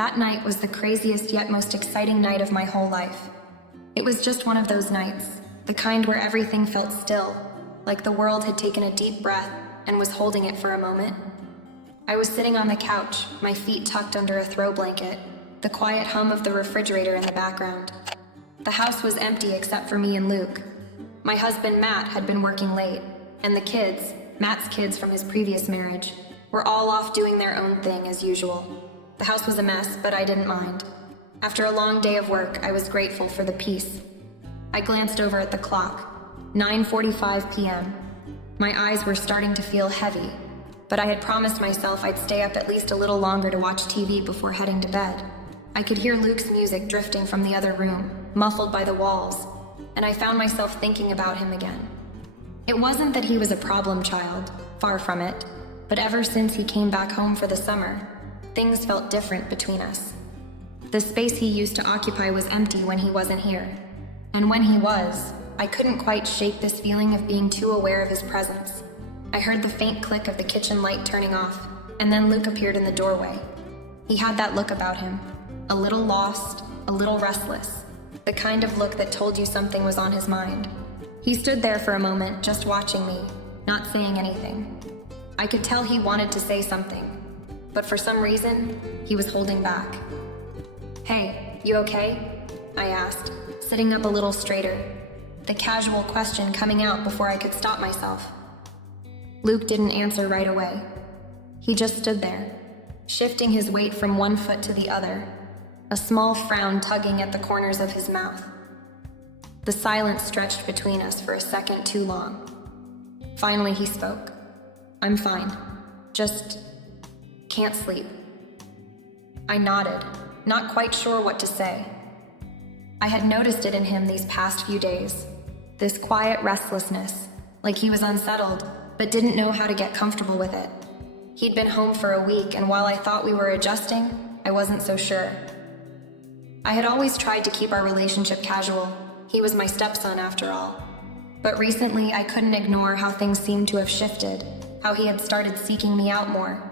That night was the craziest yet most exciting night of my whole life. It was just one of those nights, the kind where everything felt still, like the world had taken a deep breath and was holding it for a moment. I was sitting on the couch, my feet tucked under a throw blanket, the quiet hum of the refrigerator in the background. The house was empty except for me and Luke. My husband, Matt, had been working late, and the kids, Matt's kids from his previous marriage, were all off doing their own thing as usual. The house was a mess, but I didn't mind. After a long day of work, I was grateful for the peace. I glanced over at the clock, 9:45 p.m. My eyes were starting to feel heavy, but I had promised myself I'd stay up at least a little longer to watch TV before heading to bed. I could hear Luke's music drifting from the other room, muffled by the walls, and I found myself thinking about him again. It wasn't that he was a problem child, far from it, but ever since he came back home for the summer, things felt different between us. The space he used to occupy was empty when he wasn't here, and when he was, I couldn't quite shake this feeling of being too aware of his presence. I heard the faint click of the kitchen light turning off, and then Luke appeared in the doorway. He had that look about him, a little lost, a little restless, the kind of look that told you something was on his mind. He stood there for a moment, just watching me, not saying anything. I could tell he wanted to say something, but for some reason, he was holding back. "Hey, you okay?" I asked, sitting up a little straighter, the casual question coming out before I could stop myself. Luke didn't answer right away. He just stood there, shifting his weight from one foot to the other, a small frown tugging at the corners of his mouth. The silence stretched between us for a second too long. Finally, he spoke. "I'm fine. Just can't sleep." I nodded, not quite sure what to say. I had noticed it in him these past few days, this quiet restlessness, like he was unsettled, but didn't know how to get comfortable with it. He'd been home for a week, and while I thought we were adjusting, I wasn't so sure. I had always tried to keep our relationship casual. He was my stepson after all. But recently, I couldn't ignore how things seemed to have shifted, how he had started seeking me out more.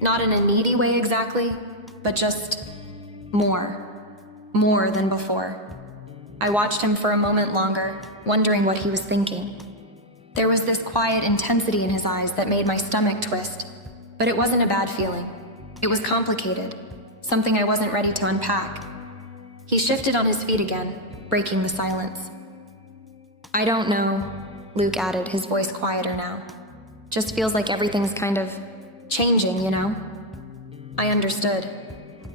Not in a needy way exactly, but just more than before. I watched him for a moment longer, wondering what he was thinking. There was this quiet intensity in his eyes that made my stomach twist, but it wasn't a bad feeling. It was complicated, something I wasn't ready to unpack. He shifted on his feet again, breaking the silence. "I don't know," Luke added, his voice quieter now. "Just feels like everything's kind of changing, you know?" I understood.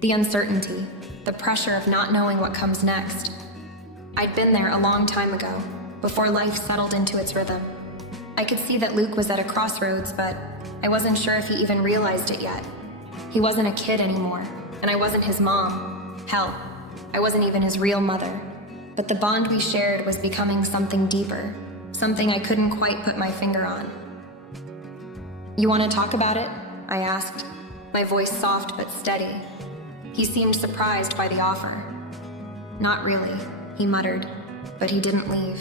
The uncertainty, the pressure of not knowing what comes next. I'd been there a long time ago, before life settled into its rhythm. I could see that Luke was at a crossroads, but I wasn't sure if he even realized it yet. He wasn't a kid anymore, and I wasn't his mom. Hell, I wasn't even his real mother. But the bond we shared was becoming something deeper, something I couldn't quite put my finger on. "You want to talk about it?" I asked, my voice soft but steady. He seemed surprised by the offer. "Not really," he muttered, but he didn't leave.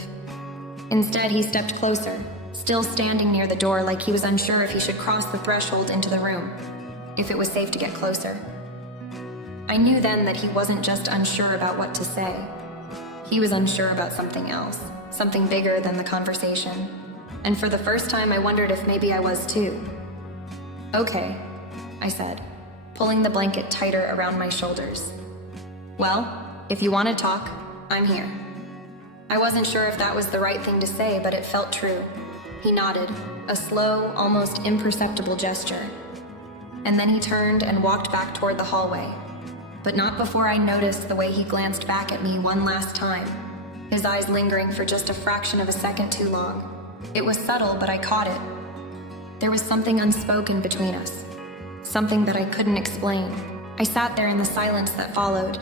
Instead, he stepped closer, still standing near the door like he was unsure if he should cross the threshold into the room, if it was safe to get closer. I knew then that he wasn't just unsure about what to say. He was unsure about something else, something bigger than the conversation. And for the first time, I wondered if maybe I was too. "Okay," I said, pulling the blanket tighter around my shoulders. "Well, if you want to talk, I'm here." I wasn't sure if that was the right thing to say, but it felt true. He nodded, a slow, almost imperceptible gesture. And then he turned and walked back toward the hallway. But not before I noticed the way he glanced back at me one last time, his eyes lingering for just a fraction of a second too long. It was subtle, but I caught it. There was something unspoken between us, something that I couldn't explain. I sat there in the silence that followed,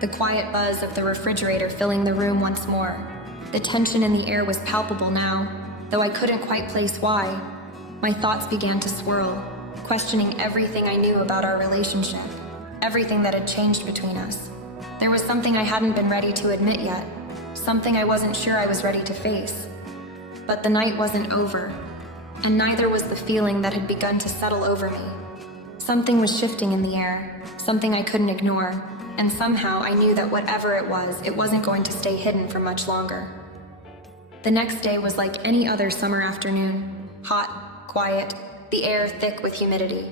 the quiet buzz of the refrigerator filling the room once more. The tension in the air was palpable now, though I couldn't quite place why. My thoughts began to swirl, questioning everything I knew about our relationship, everything that had changed between us. There was something I hadn't been ready to admit yet, something I wasn't sure I was ready to face. But the night wasn't over, and neither was the feeling that had begun to settle over me. Something was shifting in the air, something I couldn't ignore, and somehow I knew that whatever it was, it wasn't going to stay hidden for much longer. The next day was like any other summer afternoon, hot, quiet, the air thick with humidity.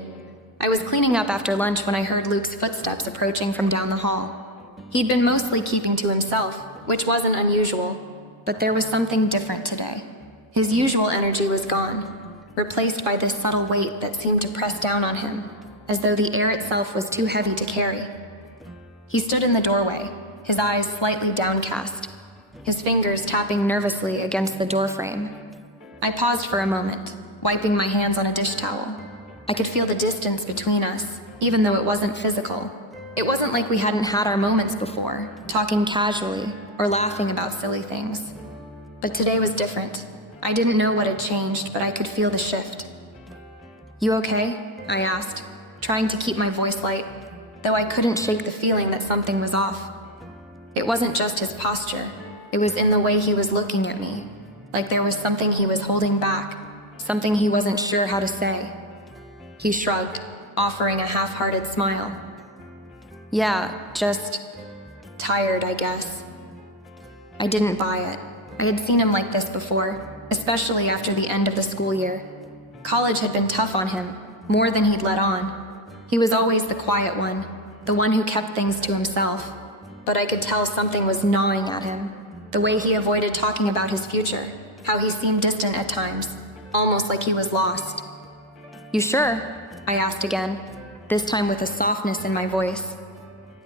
I was cleaning up after lunch when I heard Luke's footsteps approaching from down the hall. He'd been mostly keeping to himself, which wasn't unusual, but there was something different today. His usual energy was gone, replaced by this subtle weight that seemed to press down on him, as though the air itself was too heavy to carry. He stood in the doorway, his eyes slightly downcast, his fingers tapping nervously against the doorframe. I paused for a moment, wiping my hands on a dish towel. I could feel the distance between us, even though it wasn't physical. It wasn't like we hadn't had our moments before, talking casually or laughing about silly things. But today was different. I didn't know what had changed, but I could feel the shift. "You okay?" I asked, trying to keep my voice light, though I couldn't shake the feeling that something was off. It wasn't just his posture. It was in the way he was looking at me, like there was something he was holding back, something he wasn't sure how to say. He shrugged, offering a half-hearted smile. "Yeah, just tired, I guess." I didn't buy it. I had seen him like this before, especially after the end of the school year. College had been tough on him, more than he'd let on. He was always the quiet one, the one who kept things to himself. But I could tell something was gnawing at him. The way he avoided talking about his future, how he seemed distant at times, almost like he was lost. "You sure?" I asked again, this time with a softness in my voice.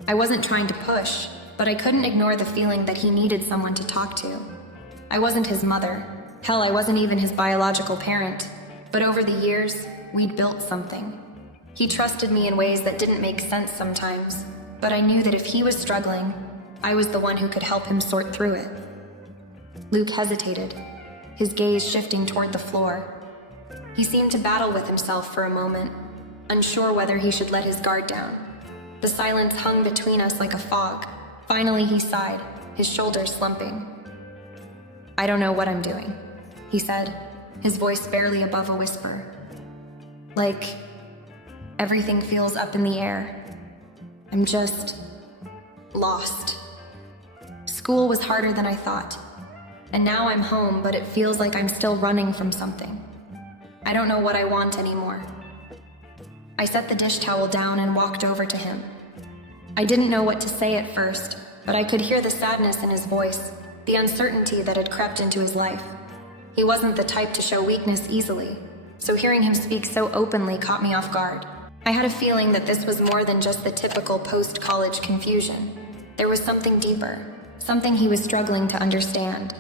I wasn't trying to push, but I couldn't ignore the feeling that he needed someone to talk to. I wasn't his mother. Hell, I wasn't even his biological parent. But over the years, we'd built something. He trusted me in ways that didn't make sense sometimes, but I knew that if he was struggling, I was the one who could help him sort through it. Luke hesitated, his gaze shifting toward the floor. He seemed to battle with himself for a moment, unsure whether he should let his guard down. The silence hung between us like a fog. Finally, he sighed, his shoulders slumping. "I don't know what I'm doing," he said, his voice barely above a whisper. "Like, everything feels up in the air. I'm just lost. School was harder than I thought, and now I'm home, but it feels like I'm still running from something. I don't know what I want anymore." I set the dish towel down and walked over to him. I didn't know what to say at first, but I could hear the sadness in his voice, the uncertainty that had crept into his life. He wasn't the type to show weakness easily, so hearing him speak so openly caught me off guard. I had a feeling that this was more than just the typical post-college confusion. There was something deeper, something he was struggling to understand.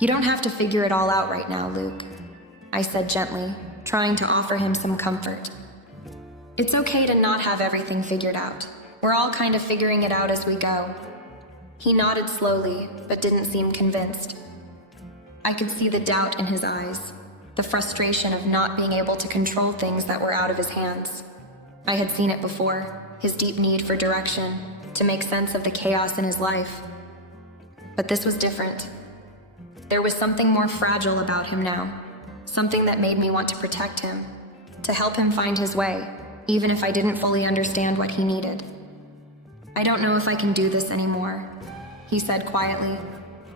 "You don't have to figure it all out right now, Luke," I said gently, trying to offer him some comfort. "It's okay to not have everything figured out. We're all kind of figuring it out as we go." He nodded slowly, but didn't seem convinced. I could see the doubt in his eyes, the frustration of not being able to control things that were out of his hands. I had seen it before, his deep need for direction, to make sense of the chaos in his life. But this was different. There was something more fragile about him now, something that made me want to protect him, to help him find his way, even if I didn't fully understand what he needed. "I don't know if I can do this anymore," he said quietly,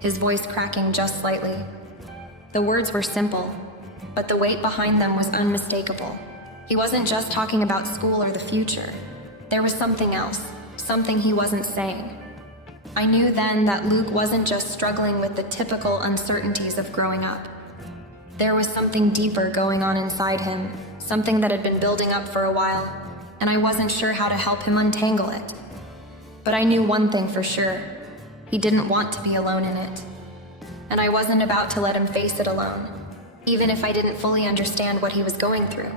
his voice cracking just slightly. The words were simple, but the weight behind them was unmistakable. He wasn't just talking about school or the future. There was something else, something he wasn't saying. I knew then that Luke wasn't just struggling with the typical uncertainties of growing up. There was something deeper going on inside him, something that had been building up for a while, and I wasn't sure how to help him untangle it. But I knew one thing for sure. He didn't want to be alone in it. And I wasn't about to let him face it alone, even if I didn't fully understand what he was going through.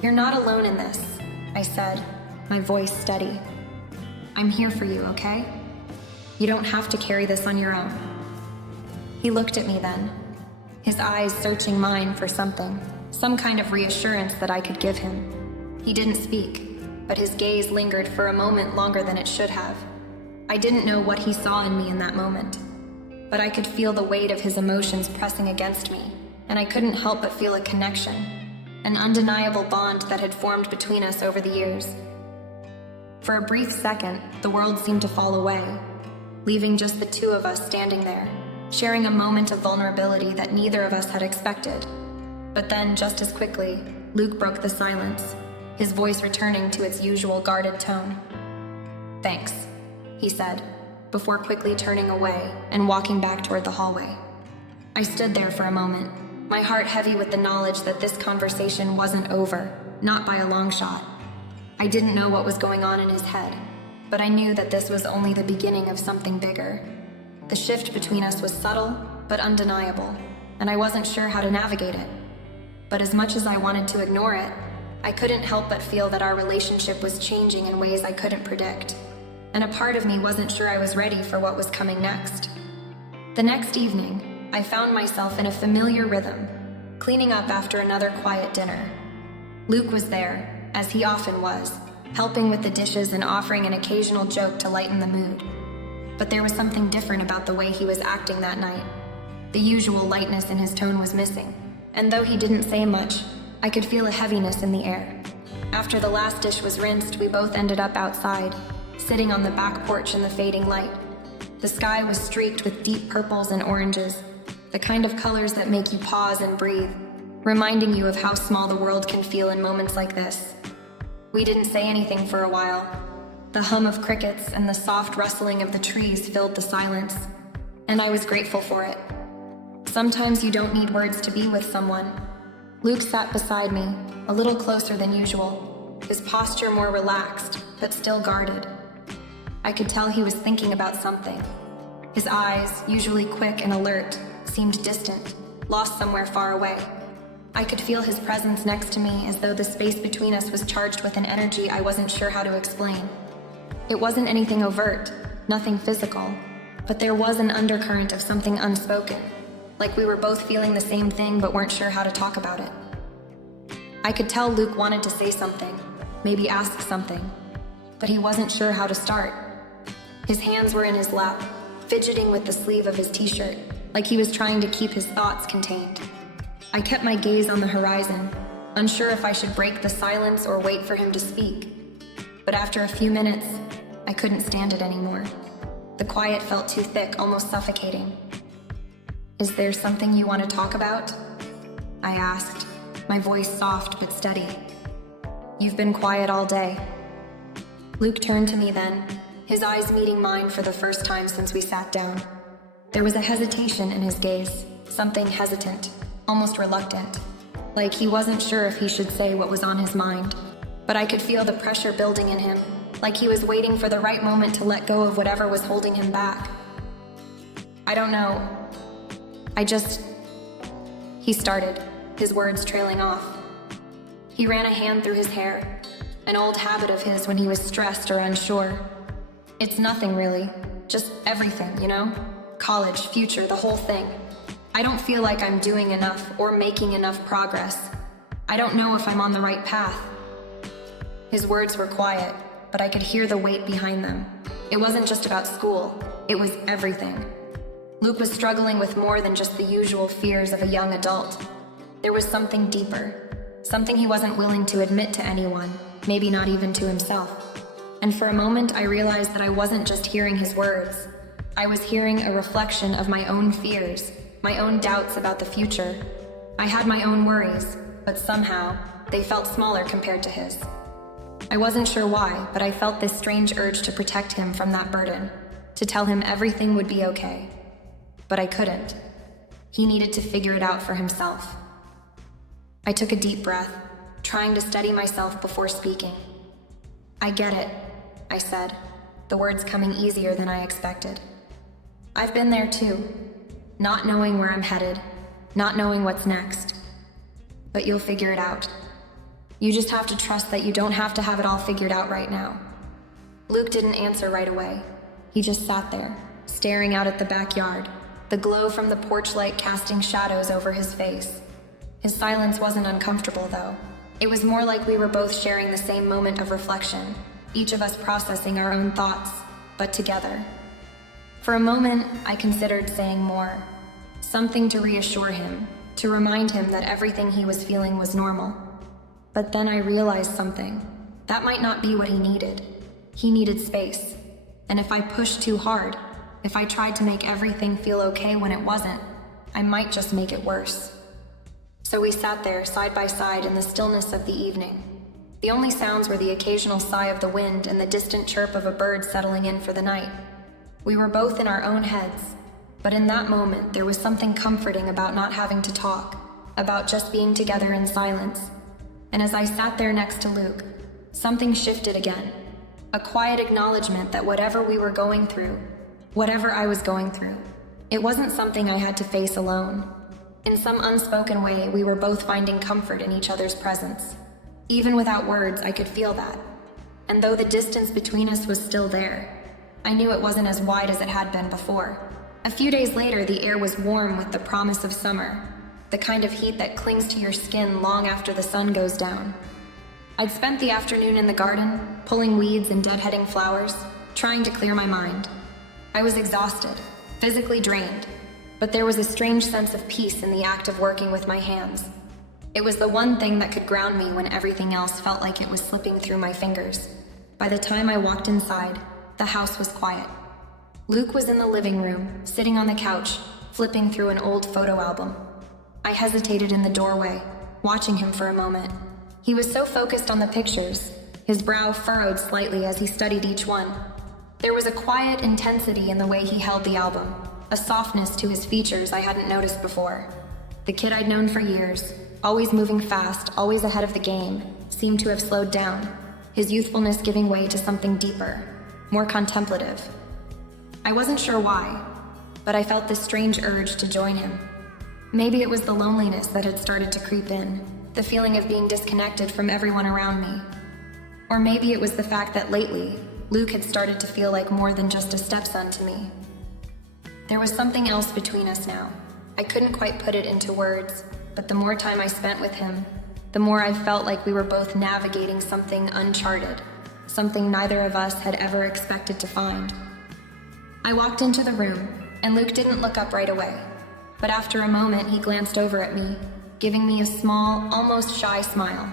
"You're not alone in this," I said, my voice steady. "I'm here for you, okay? You don't have to carry this on your own." He looked at me then, his eyes searching mine for something, some kind of reassurance that I could give him. He didn't speak, but his gaze lingered for a moment longer than it should have. I didn't know what he saw in me in that moment, but I could feel the weight of his emotions pressing against me, and I couldn't help but feel a connection. an undeniable bond that had formed between us over the years. For a brief second, the world seemed to fall away, leaving just the two of us standing there, sharing a moment of vulnerability that neither of us had expected. But then, just as quickly, Luke broke the silence, his voice returning to its usual guarded tone. "Thanks," he said, before quickly turning away and walking back toward the hallway. I stood there for a moment, my heart heavy with the knowledge that this conversation wasn't over, not by a long shot. I didn't know what was going on in his head, but I knew that this was only the beginning of something bigger. The shift between us was subtle, but undeniable, and I wasn't sure how to navigate it. But as much as I wanted to ignore it, I couldn't help but feel that our relationship was changing in ways I couldn't predict, and a part of me wasn't sure I was ready for what was coming next. The next evening, I found myself in a familiar rhythm, cleaning up after another quiet dinner. Luke was there, as he often was, helping with the dishes and offering an occasional joke to lighten the mood. But there was something different about the way he was acting that night. The usual lightness in his tone was missing, and though he didn't say much, I could feel a heaviness in the air. After the last dish was rinsed, we both ended up outside, sitting on the back porch in the fading light. The sky was streaked with deep purples and oranges, the kind of colors that make you pause and breathe, reminding you of how small the world can feel in moments like this. We didn't say anything for a while. The hum of crickets and the soft rustling of the trees filled the silence, and I was grateful for it. Sometimes you don't need words to be with someone. Luke sat beside me, a little closer than usual, his posture more relaxed, but still guarded. I could tell he was thinking about something. His eyes, usually quick and alert, seemed distant, lost somewhere far away. I could feel his presence next to me as though the space between us was charged with an energy I wasn't sure how to explain. It wasn't anything overt, nothing physical, but there was an undercurrent of something unspoken, like we were both feeling the same thing but weren't sure how to talk about it. I could tell Luke wanted to say something, maybe ask something, but he wasn't sure how to start. His hands were in his lap, fidgeting with the sleeve of his t-shirt, like he was trying to keep his thoughts contained. I kept my gaze on the horizon, unsure if I should break the silence or wait for him to speak. But after a few minutes, I couldn't stand it anymore. The quiet felt too thick, almost suffocating. "Is there something you want to talk about?" I asked, my voice soft but steady. "You've been quiet all day." Luke turned to me then, his eyes meeting mine for the first time since we sat down. There was a hesitation in his gaze, something hesitant, almost reluctant, like he wasn't sure if he should say what was on his mind. But I could feel the pressure building in him, like he was waiting for the right moment to let go of whatever was holding him back. "I don't know. He started, his words trailing off. He ran a hand through his hair, an old habit of his when he was stressed or unsure. "It's nothing really, just everything, you know? College, future, the whole thing. I don't feel like I'm doing enough or making enough progress. I don't know if I'm on the right path." His words were quiet, but I could hear the weight behind them. It wasn't just about school, it was everything. Luke was struggling with more than just the usual fears of a young adult. There was something deeper, something he wasn't willing to admit to anyone, maybe not even to himself. And for a moment I realized that I wasn't just hearing his words. I was hearing a reflection of my own fears, my own doubts about the future. I had my own worries, but somehow they felt smaller compared to his. I wasn't sure why, but I felt this strange urge to protect him from that burden, to tell him everything would be okay. But I couldn't. He needed to figure it out for himself. I took a deep breath, trying to steady myself before speaking. "I get it," I said, the words coming easier than I expected. "I've been there too, not knowing where I'm headed, not knowing what's next. But you'll figure it out. You just have to trust that you don't have to have it all figured out right now." Luke didn't answer right away. He just sat there, staring out at the backyard, the glow from the porch light casting shadows over his face. His silence wasn't uncomfortable, though. It was more like we were both sharing the same moment of reflection, each of us processing our own thoughts, but together. For a moment, I considered saying more. Something to reassure him, to remind him that everything he was feeling was normal. But then I realized something. That might not be what he needed. He needed space. And if I pushed too hard, if I tried to make everything feel okay when it wasn't, I might just make it worse. So we sat there side by side in the stillness of the evening. The only sounds were the occasional sigh of the wind and the distant chirp of a bird settling in for the night. We were both in our own heads, but in that moment there was something comforting about not having to talk, about just being together in silence. And as I sat there next to Luke, something shifted again. A quiet acknowledgement that whatever we were going through, whatever I was going through, it wasn't something I had to face alone. In some unspoken way, we were both finding comfort in each other's presence. Even without words, I could feel that. And though the distance between us was still there, I knew it wasn't as wide as it had been before. A few days later, the air was warm with the promise of summer, the kind of heat that clings to your skin long after the sun goes down. I'd spent the afternoon in the garden, pulling weeds and deadheading flowers, trying to clear my mind. I was exhausted, physically drained, but there was a strange sense of peace in the act of working with my hands. It was the one thing that could ground me when everything else felt like it was slipping through my fingers. By the time I walked inside, the house was quiet. Luke was in the living room, sitting on the couch, flipping through an old photo album. I hesitated in the doorway, watching him for a moment. He was so focused on the pictures, his brow furrowed slightly as he studied each one. There was a quiet intensity in the way he held the album, a softness to his features I hadn't noticed before. The kid I'd known for years, always moving fast, always ahead of the game, seemed to have slowed down, his youthfulness giving way to something deeper, more contemplative. I wasn't sure why, but I felt this strange urge to join him. Maybe it was the loneliness that had started to creep in, the feeling of being disconnected from everyone around me. Or maybe it was the fact that lately, Luke had started to feel like more than just a stepson to me. There was something else between us now. I couldn't quite put it into words, but the more time I spent with him, the more I felt like we were both navigating something uncharted, something neither of us had ever expected to find. I walked into the room, and Luke didn't look up right away, but after a moment he glanced over at me, giving me a small, almost shy smile.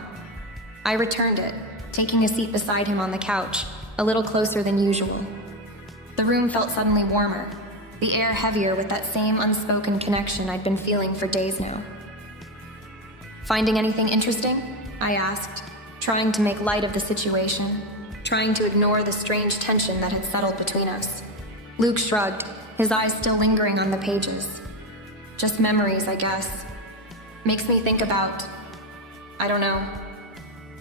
I returned it, taking a seat beside him on the couch, a little closer than usual. The room felt suddenly warmer, the air heavier with that same unspoken connection I'd been feeling for days now. "Finding anything interesting?" I asked, trying to make light of the situation, trying to ignore the strange tension that had settled between us. Luke shrugged, his eyes still lingering on the pages. "Just memories, I guess. Makes me think about, I don't know,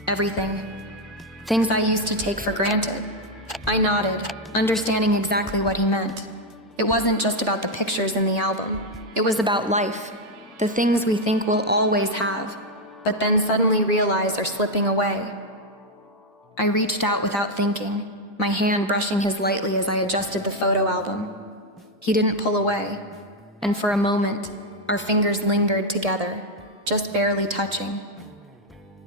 everything. Things I used to take for granted." I nodded, understanding exactly what he meant. It wasn't just about the pictures in the album. It was about life, the things we think we'll always have, but then suddenly realize are slipping away. I reached out without thinking, my hand brushing his lightly as I adjusted the photo album. He didn't pull away, and for a moment, our fingers lingered together, just barely touching.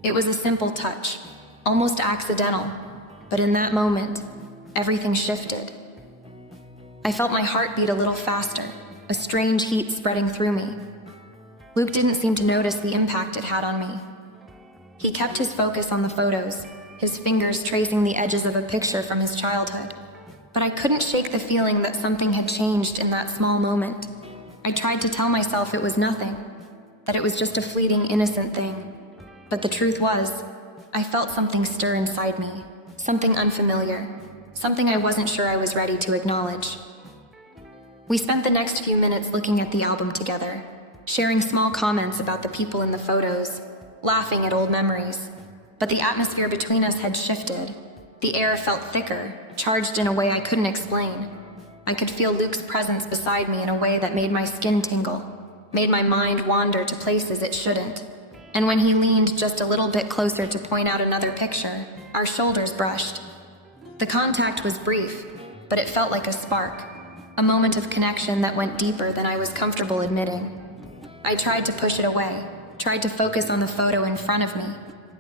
It was a simple touch, almost accidental, but in that moment, everything shifted. I felt my heart beat a little faster, a strange heat spreading through me. Luke didn't seem to notice the impact it had on me. He kept his focus on the photos, his fingers tracing the edges of a picture from his childhood. But I couldn't shake the feeling that something had changed in that small moment. I tried to tell myself it was nothing, that it was just a fleeting, innocent thing. But the truth was, I felt something stir inside me, something unfamiliar, something I wasn't sure I was ready to acknowledge. We spent the next few minutes looking at the album together, sharing small comments about the people in the photos, laughing at old memories. But the atmosphere between us had shifted. The air felt thicker, charged in a way I couldn't explain. I could feel Luke's presence beside me in a way that made my skin tingle, made my mind wander to places it shouldn't. And when he leaned just a little bit closer to point out another picture, our shoulders brushed. The contact was brief, but it felt like a spark, a moment of connection that went deeper than I was comfortable admitting. I tried to push it away, tried to focus on the photo in front of me,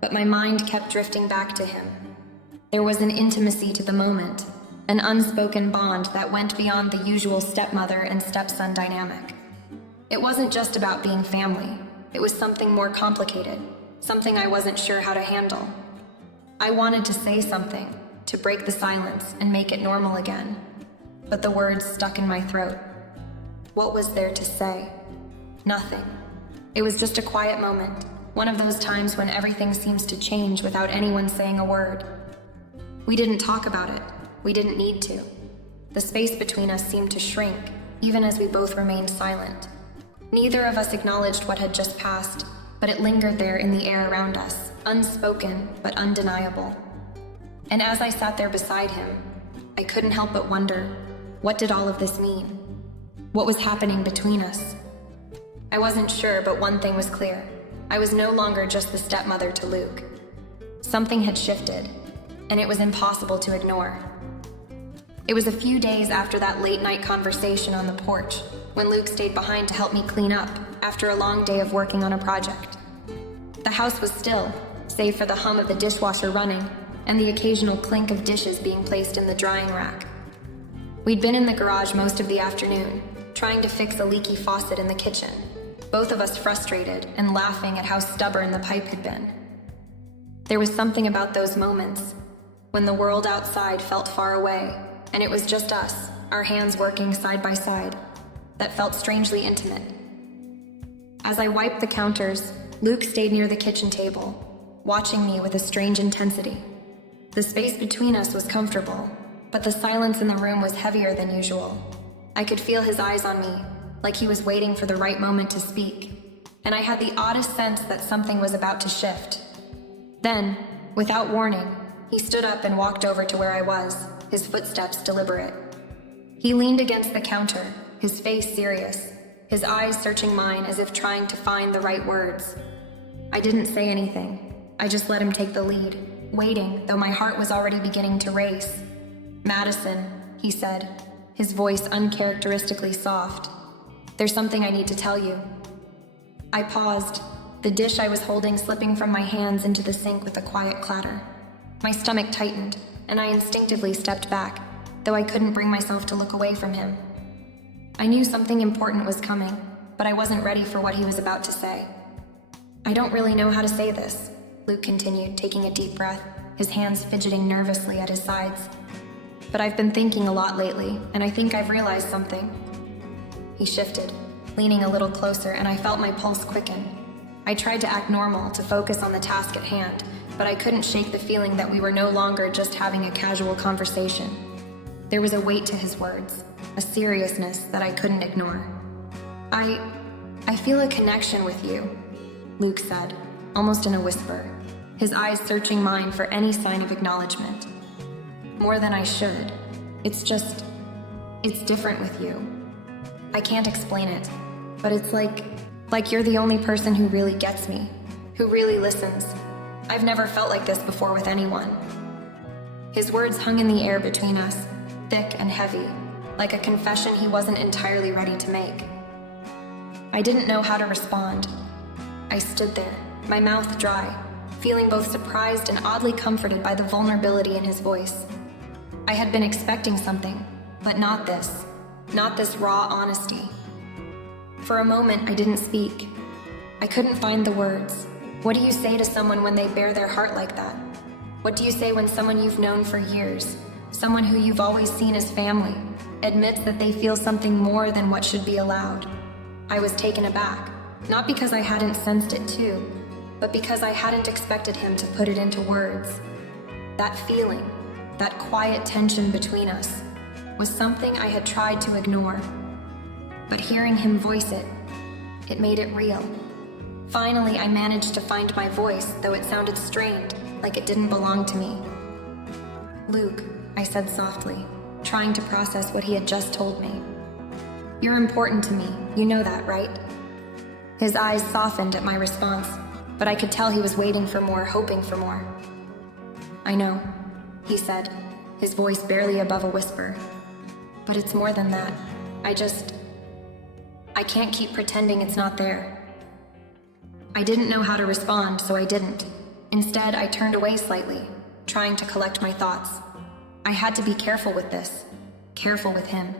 but my mind kept drifting back to him. There was an intimacy to the moment, an unspoken bond that went beyond the usual stepmother and stepson dynamic. It wasn't just about being family, it was something more complicated, something I wasn't sure how to handle. I wanted to say something, to break the silence and make it normal again, but the words stuck in my throat. What was there to say? Nothing. It was just a quiet moment, one of those times when everything seems to change without anyone saying a word. We didn't talk about it. We didn't need to. The space between us seemed to shrink, even as we both remained silent. Neither of us acknowledged what had just passed, but it lingered there in the air around us, unspoken but undeniable. And as I sat there beside him, I couldn't help but wonder, what did all of this mean? What was happening between us? I wasn't sure, but one thing was clear. I was no longer just the stepmother to Luke. Something had shifted, and it was impossible to ignore. It was a few days after that late-night conversation on the porch, when Luke stayed behind to help me clean up after a long day of working on a project. The house was still, save for the hum of the dishwasher running and the occasional clink of dishes being placed in the drying rack. We'd been in the garage most of the afternoon, trying to fix a leaky faucet in the kitchen, both of us frustrated and laughing at how stubborn the pipe had been. There was something about those moments, when the world outside felt far away, and it was just us, our hands working side by side, that felt strangely intimate. As I wiped the counters, Luke stayed near the kitchen table, watching me with a strange intensity. The space between us was comfortable, but the silence in the room was heavier than usual. I could feel his eyes on me, like he was waiting for the right moment to speak, and I had the oddest sense that something was about to shift. Then, without warning, he stood up and walked over to where I was, his footsteps deliberate. He leaned against the counter, his face serious, his eyes searching mine as if trying to find the right words. I didn't say anything. I just let him take the lead, waiting, though my heart was already beginning to race. "Madison," he said, his voice uncharacteristically soft. "There's something I need to tell you." I paused, the dish I was holding slipping from my hands into the sink with a quiet clatter. My stomach tightened, and I instinctively stepped back, though I couldn't bring myself to look away from him. I knew something important was coming, but I wasn't ready for what he was about to say. "I don't really know how to say this," Luke continued, taking a deep breath, his hands fidgeting nervously at his sides. "But I've been thinking a lot lately, and I think I've realized something." He shifted, leaning a little closer, and I felt my pulse quicken. I tried to act normal, to focus on the task at hand, but I couldn't shake the feeling that we were no longer just having a casual conversation. There was a weight to his words, a seriousness that I couldn't ignore. I feel a connection with you," Luke said, almost in a whisper, his eyes searching mine for any sign of acknowledgement. "More than I should. It's different with you. I can't explain it, but it's like you're the only person who really gets me, who really listens. I've never felt like this before with anyone." His words hung in the air between us, thick and heavy, like a confession he wasn't entirely ready to make. I didn't know how to respond. I stood there, my mouth dry, feeling both surprised and oddly comforted by the vulnerability in his voice. I had been expecting something, but not this raw honesty. For a moment, I didn't speak. I couldn't find the words. What do you say to someone when they bare their heart like that? What do you say when someone you've known for years, someone who you've always seen as family, admits that they feel something more than what should be allowed? I was taken aback, not because I hadn't sensed it too, but because I hadn't expected him to put it into words. That feeling, that quiet tension between us, was something I had tried to ignore. But hearing him voice it, it made it real. Finally, I managed to find my voice, though it sounded strained, like it didn't belong to me. "Luke," I said softly, trying to process what he had just told me. "You're important to me, you know that, right?" His eyes softened at my response, but I could tell he was waiting for more, hoping for more. "I know," he said, his voice barely above a whisper. "But it's more than that. I can't keep pretending it's not there." I didn't know how to respond, so I didn't. Instead, I turned away slightly, trying to collect my thoughts. I had to be careful with this, careful with him.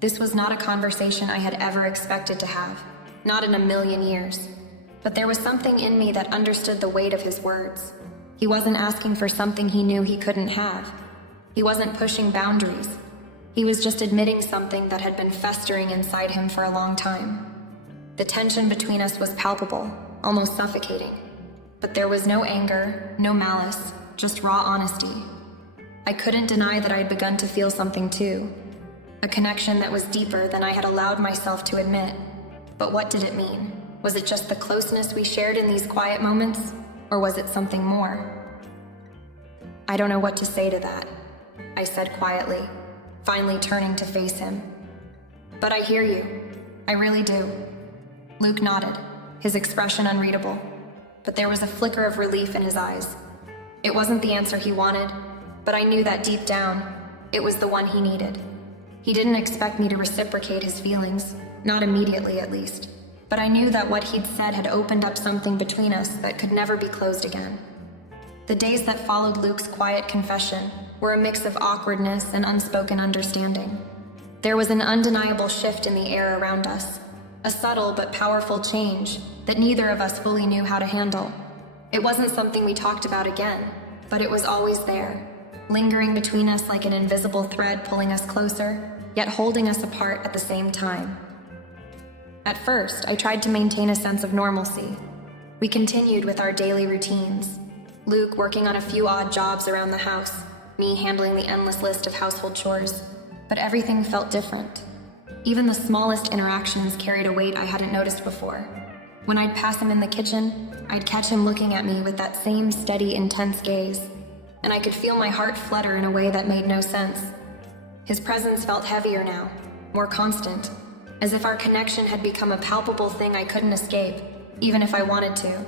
This was not a conversation I had ever expected to have, not in a million years. But there was something in me that understood the weight of his words. He wasn't asking for something he knew he couldn't have. He wasn't pushing boundaries. He was just admitting something that had been festering inside him for a long time. The tension between us was palpable, almost suffocating. But there was no anger, no malice, just raw honesty. I couldn't deny that I'd begun to feel something too. A connection that was deeper than I had allowed myself to admit. But what did it mean? Was it just the closeness we shared in these quiet moments? Or was it something more? I don't know what to say to that, I said quietly, finally turning to face him. But I hear you. I really do. Luke nodded, his expression unreadable, but there was a flicker of relief in his eyes. It wasn't the answer he wanted, but I knew that deep down, it was the one he needed. He didn't expect me to reciprocate his feelings, not immediately at least, but I knew that what he'd said had opened up something between us that could never be closed again. The days that followed Luke's quiet confession were a mix of awkwardness and unspoken understanding. There was an undeniable shift in the air around us, a subtle but powerful change that neither of us fully knew how to handle. It wasn't something we talked about again, but it was always there, lingering between us like an invisible thread pulling us closer, yet holding us apart at the same time. At first, I tried to maintain a sense of normalcy. We continued with our daily routines. Luke working on a few odd jobs around the house, me handling the endless list of household chores, but everything felt different. Even the smallest interactions carried a weight I hadn't noticed before. When I'd pass him in the kitchen, I'd catch him looking at me with that same steady, intense gaze, and I could feel my heart flutter in a way that made no sense. His presence felt heavier now, more constant, as if our connection had become a palpable thing I couldn't escape, even if I wanted to.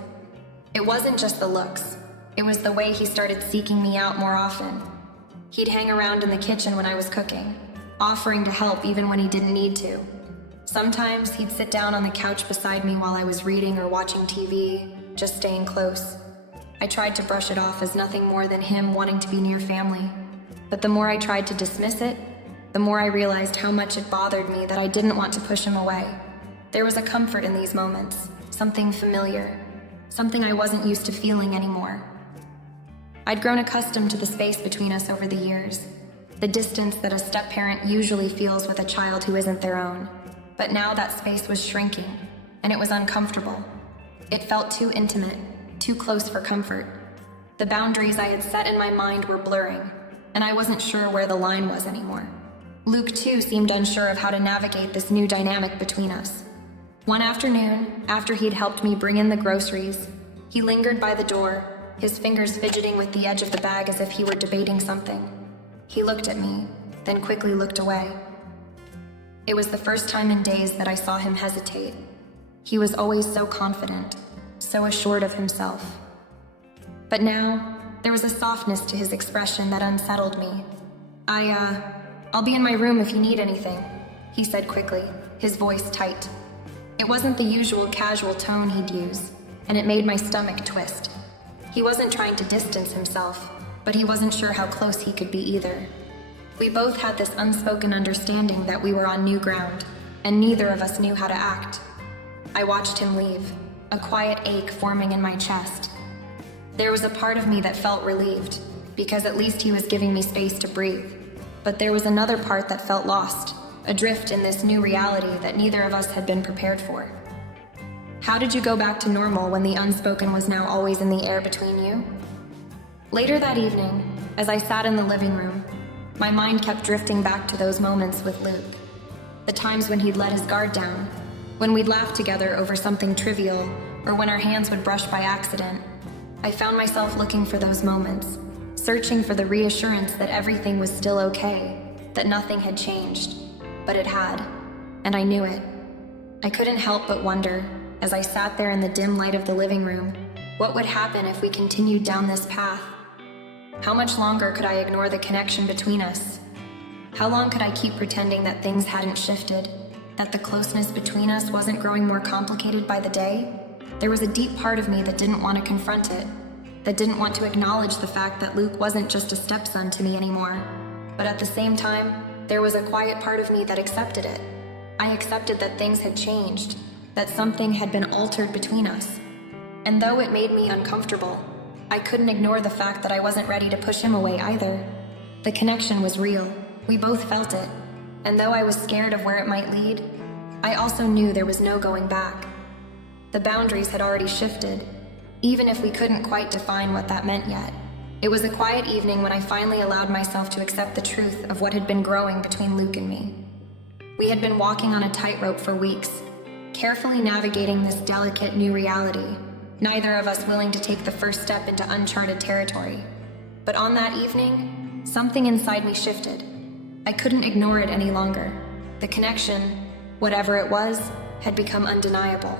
It wasn't just the looks. It was the way he started seeking me out more often. He'd hang around in the kitchen when I was cooking, offering to help even when he didn't need to. Sometimes he'd sit down on the couch beside me while I was reading or watching TV, just staying close. I tried to brush it off as nothing more than him wanting to be near family. But the more I tried to dismiss it, the more I realized how much it bothered me that I didn't want to push him away. There was a comfort in these moments, something familiar, something I wasn't used to feeling anymore. I'd grown accustomed to the space between us over the years, the distance that a step-parent usually feels with a child who isn't their own. But now that space was shrinking, and it was uncomfortable. It felt too intimate, too close for comfort. The boundaries I had set in my mind were blurring, and I wasn't sure where the line was anymore. Luke, too, seemed unsure of how to navigate this new dynamic between us. One afternoon, after he'd helped me bring in the groceries, he lingered by the door, his fingers fidgeting with the edge of the bag as if he were debating something. He looked at me, then quickly looked away. It was the first time in days that I saw him hesitate. He was always so confident, so assured of himself. But now, there was a softness to his expression that unsettled me. I'll be in my room if you need anything, he said quickly, his voice tight. It wasn't the usual casual tone he'd use, and it made my stomach twist. He wasn't trying to distance himself, but he wasn't sure how close he could be either. We both had this unspoken understanding that we were on new ground, and neither of us knew how to act. I watched him leave, a quiet ache forming in my chest. There was a part of me that felt relieved, because at least he was giving me space to breathe. But there was another part that felt lost, adrift in this new reality that neither of us had been prepared for. How did you go back to normal when the unspoken was now always in the air between you? Later that evening, as I sat in the living room, my mind kept drifting back to those moments with Luke. The times when he'd let his guard down, when we'd laugh together over something trivial, or when our hands would brush by accident. I found myself looking for those moments, searching for the reassurance that everything was still okay, that nothing had changed. But it had, and I knew it. I couldn't help but wonder, as I sat there in the dim light of the living room, what would happen if we continued down this path? How much longer could I ignore the connection between us? How long could I keep pretending that things hadn't shifted, that the closeness between us wasn't growing more complicated by the day? There was a deep part of me that didn't want to confront it, that didn't want to acknowledge the fact that Luke wasn't just a stepson to me anymore. But at the same time, there was a quiet part of me that accepted it. I accepted that things had changed, that something had been altered between us, And though it made me uncomfortable, I couldn't ignore the fact that I wasn't ready to push him away either. The connection was real. We both felt it. And though I was scared of where it might lead, I also knew there was no going back. The boundaries had already shifted, even if we couldn't quite define what that meant yet. It was a quiet evening when I finally allowed myself to accept the truth of what had been growing between Luke and me. We had been walking on a tightrope for weeks, carefully navigating this delicate new reality, neither of us willing to take the first step into uncharted territory. But on that evening, something inside me shifted. I couldn't ignore it any longer. The connection, whatever it was, had become undeniable.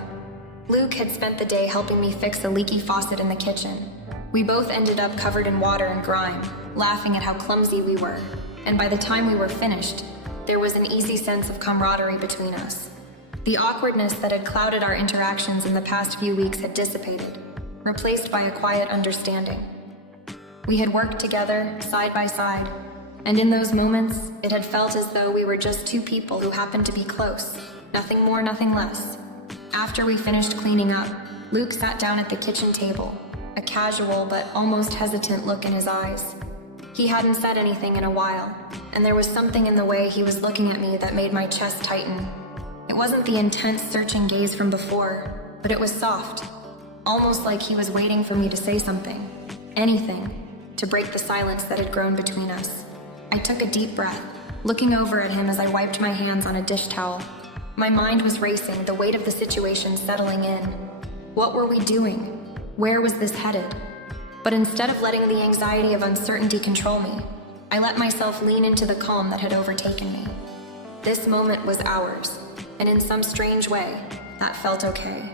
Luke had spent the day helping me fix a leaky faucet in the kitchen. We both ended up covered in water and grime, laughing at how clumsy we were. And by the time we were finished, there was an easy sense of camaraderie between us. The awkwardness that had clouded our interactions in the past few weeks had dissipated, replaced by a quiet understanding. We had worked together, side by side, and in those moments, it had felt as though we were just two people who happened to be close. Nothing more, nothing less. After we finished cleaning up, Luke sat down at the kitchen table, a casual but almost hesitant look in his eyes. He hadn't said anything in a while, and there was something in the way he was looking at me that made my chest tighten. It wasn't the intense, searching gaze from before, but it was soft, almost like he was waiting for me to say something, anything, to break the silence that had grown between us. I took a deep breath, looking over at him as I wiped my hands on a dish towel. My mind was racing, the weight of the situation settling in. What were we doing? Where was this headed? But instead of letting the anxiety of uncertainty control me, I let myself lean into the calm that had overtaken me. This moment was ours, and in some strange way, that felt okay.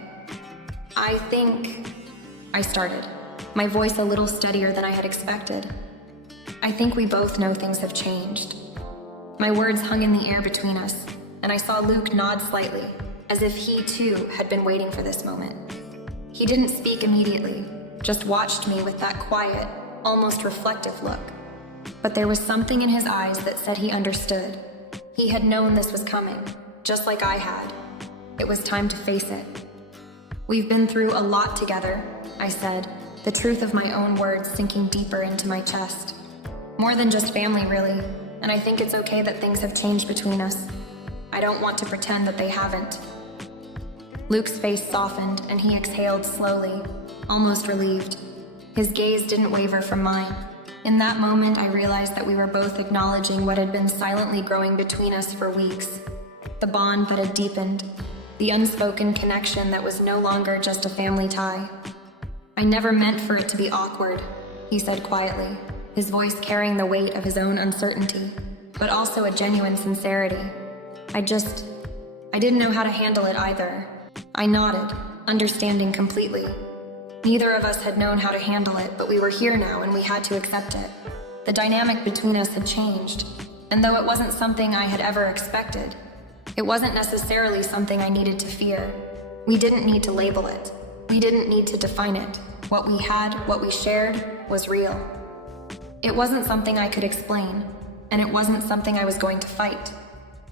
I started, my voice a little steadier than I had expected. I think we both know things have changed. My words hung in the air between us, and I saw Luke nod slightly, as if he too had been waiting for this moment. He didn't speak immediately, just watched me with that quiet, almost reflective look. But there was something in his eyes that said he understood. He had known this was coming, just like I had. It was time to face it. We've been through a lot together, I said, the truth of my own words sinking deeper into my chest. More than just family, really, and I think it's okay that things have changed between us. I don't want to pretend that they haven't. Luke's face softened, and he exhaled slowly, almost relieved. His gaze didn't waver from mine. In that moment, I realized that we were both acknowledging what had been silently growing between us for weeks. The bond that had deepened, the unspoken connection that was no longer just a family tie. I never meant for it to be awkward, he said quietly, his voice carrying the weight of his own uncertainty, but also a genuine sincerity. I didn't know how to handle it either. I nodded, understanding completely. Neither of us had known how to handle it, but we were here now and we had to accept it. The dynamic between us had changed, and though it wasn't something I had ever expected, it wasn't necessarily something I needed to fear. We didn't need to label it. We didn't need to define it. What we had, what we shared, was real. It wasn't something I could explain, and it wasn't something I was going to fight.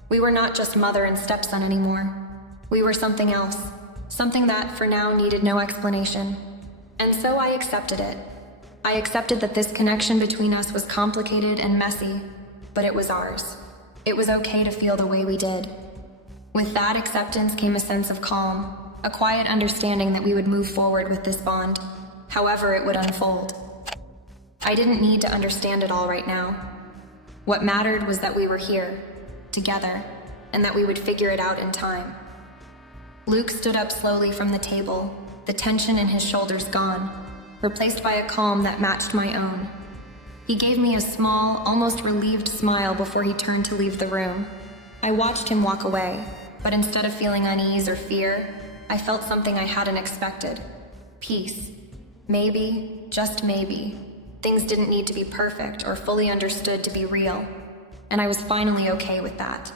We were not just mother and stepson anymore. We were something else, something that, for now, needed no explanation. And so I accepted it. I accepted that this connection between us was complicated and messy, but it was ours. It was okay to feel the way we did. With that acceptance came a sense of calm, a quiet understanding that we would move forward with this bond, however it would unfold. I didn't need to understand it all right now. What mattered was that we were here, together, and that we would figure it out in time. Luke stood up slowly from the table, the tension in his shoulders gone, replaced by a calm that matched my own. He gave me a small, almost relieved smile before he turned to leave the room. I watched him walk away, but instead of feeling unease or fear, I felt something I hadn't expected. Peace. Maybe, just maybe, things didn't need to be perfect or fully understood to be real, and I was finally okay with that.